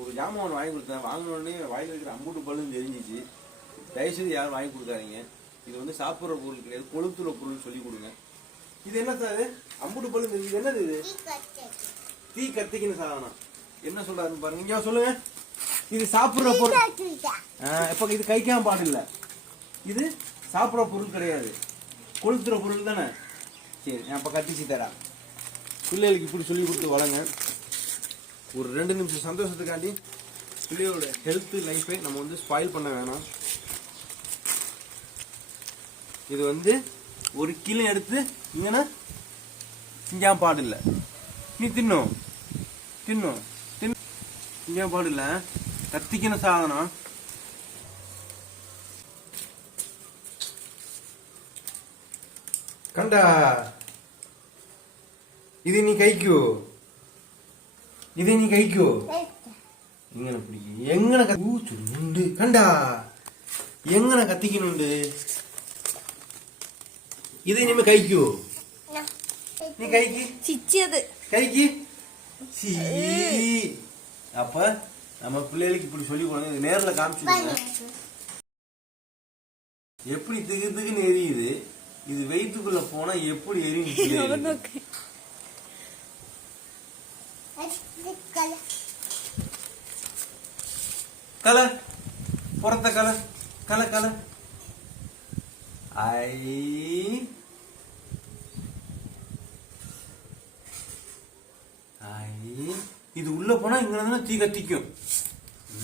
ஒரு ஜாமான் ஒன்று வாங்கி கொடுத்தேன். வாங்கினோடனே வாயில் இருக்கிற அம்பூட்டு பல்லுன்னு தெரிஞ்சிச்சு. தயவுசெய்து யாரும் வாங்கி கொடுக்காதீங்க. இது வந்து சாப்பிட்ற பொருள் கிடையாது கொளுத்துற பொருள் சொல்லி கொடுங்க. இது என்ன சார் அம்புட்டு பல்லு தெரியுது என்னது இது? தீ கத்திக்கின்னு சாதனம். என்ன சொல்றாருன்னு பாருங்க. இங்க சொல்லுங்க. இது சாப்பிட்ற பொருள். இப்போ இப்ப இது கைக்காம பாடில்ல இது சாப்பிட்ற பொருள் கிடையாது. கொளுத்துற பொருள் தானே? சரி நான் இப்ப கத்திச்சு தரேன். பிள்ளைகளுக்கு இப்படி சொல்லி கொடுத்து வளங்க ஒரு ரெண்டு நிமிஷம் சந்தோஷத்துக்காண்டி பிள்ளையோட ஹெல்த்து லைஃப்பை நம்ம வந்து ஸ்பாயில் பண்ண வேணாம். இது வந்து ஒரு கிலோ எடுத்து இங்கன்னா திங்கா பாடு இல்லை. நீ தின்னும் தின்னும் தின்னு பாடு இல்லை. கத்திக்கின சாதனம் கண்டா இது நீ கைக்கு. இது நீ கைக்கோ എങ്ങനെ പിടിക്കും എങ്ങനെ ഊച്ചുണ്ട് കണ്ട എങ്ങനെ കത്തിക്കുന്നുണ്ട് ഇത് ഇനിമ കഴിക്കോ നീ കഴിക്ക് சிச்சியது കഴിക്ക് சீ. அப்ப நம்ம பிள்ளைகளுக்கு இப்படி சொல்லி கொடுங்க இது நேர்ல காமிச்சுடுங்க எப்படி திகு திகுன்னு எரியுது இது வயிற்றுக்குள்ள போனா எப்படி எரியும் பிள்ளைகளுக்கு? கல புறத்த கல கல கல ஐ ஐ இது உள்ள போனா இங்க இருந்தா தீ கத்திக்கும்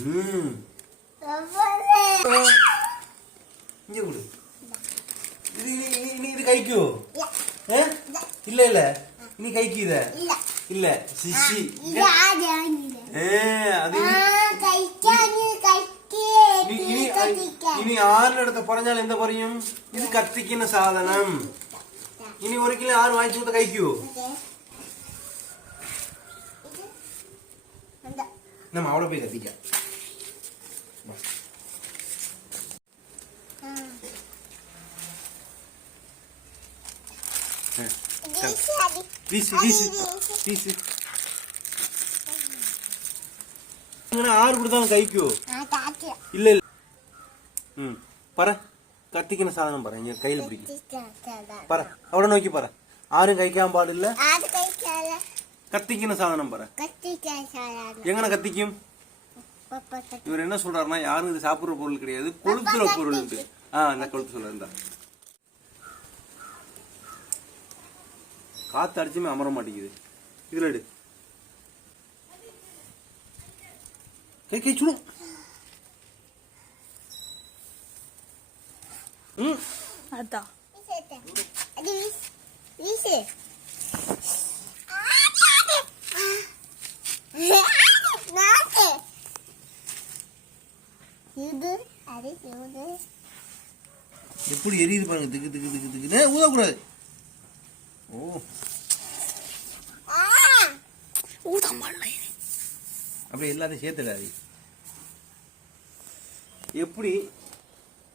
ம். இங்க கொடு இது இனி- இனி- இனி இது கைக்கோ ஏ? இல்ல இல்ல இனி கைக்கு இத இல்ல சிசி ஏ அது ഇനി ആറിനടുത്ത് പറഞ്ഞാൽ എന്താ പറയും ഇത് കത്തിക്കുന്ന സാധനം ഇനി ഒരു കിലോ ആറ് വാങ്ങിച്ചു കൊടുത്ത് കഴിക്കൂ നമ്മ അവിടെ പോയി കത്തിക്കാം വാ. ഏ, വീശ്, വീശ്, വീശ്. അങ്ങനെ ആറ് കൊടുത്താലും കഴിക്കുവോ ഇല്ല ഇല്ല ഉം. പറ കത്തിക്കുന്ന സാധനം പറ ഞാൻ കയ്യിൽ പിടിക്കും പറ അവിടെ നോക്കി പറ ആരും കഴിക്കാൻ പാടില്ല കത്തിക്കുന്ന സാധനം പറ எங்கன கத்திக்கும் இவர் என்ன சொல்றாருன்னா யாரும் இது சாப்பிடுற பொருள் கிடையாது கொளுத்துற பொருள் உண்டு ஆ இந்த கொளுத்து சொல்ல இந்த காத்து அடிச்சுமே அமர மாட்டேங்குது இதுல எடு கை கை சுடு ம் அதான் இது அது இது எப்படி எரியுது பாருங்க. திக்கு திக்கு திக்கு திக்கு ஏய், ஊதக்கூடாது. ஓ. ஊதமாடல அப்படியே எல்லாத்தையும் சேர்த்துடாது எப்படி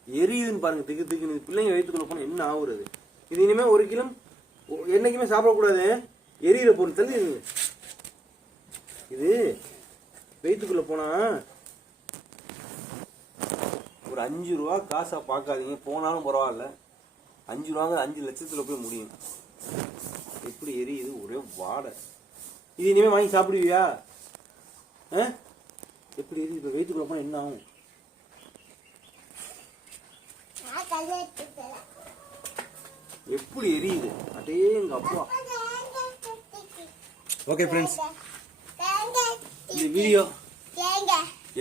எரியுதுன்னு பாருங்க திக்கு திக்குன்னு பிள்ளைங்க வயிற்றுக்குள்ள போனால் என்ன ஆகுறது? இது இனிமே ஒரு கிலோ என்னைக்குமே சாப்பிடக்கூடாது. எரியிற பொருள் தள்ளி இருங்க. இது வயிற்றுக்குள்ள போனா ஒரு அஞ்சு ரூபா காசா பார்க்காதீங்க போனாலும் பரவாயில்ல. அஞ்சு ரூபாங்க அஞ்சு லட்சத்துல போய் முடியும். எப்படி எரியுது? ஒரே வாடை. இது இனிமே வாங்கி சாப்பிடுவியா? ஆ? எப்படி எரியுது? இப்போ வயிற்றுக்குள்ள போனா என்ன ஆகும்? எப்படி எரியுது? அடே எங்க அப்பா. ஓகே ஃப்ரெண்ட்ஸ் இந்த வீடியோ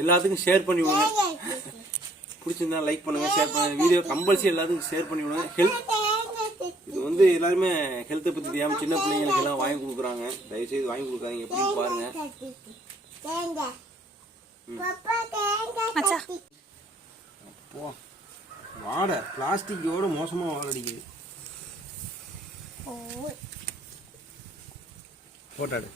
எல்லாத்துக்கும் ஷேர் பண்ணி விடுங்க. பிடிச்சிருந்தா லைக் பண்ணுங்க ஷேர் பண்ணுங்க. வீடியோ கம்பல்சரி எல்லாத்துக்கும் ஷேர் பண்ணி விடுங்க. ஹெல்த் இது வந்து எல்லாருமே ஹெல்த்தை பத்தி தெரியாம சின்ன பிள்ளைங்களுக்கு எல்லாம் வாங்கி கொடுக்குறாங்க. தயவு செய்து வாங்கி கொடுக்காதீங்க எப்படின்னு பாருங்க. மச்சா. வாடை பிளாஸ்டிக்கோட மோசமா வாடை அடிக்குது போட்டாடு.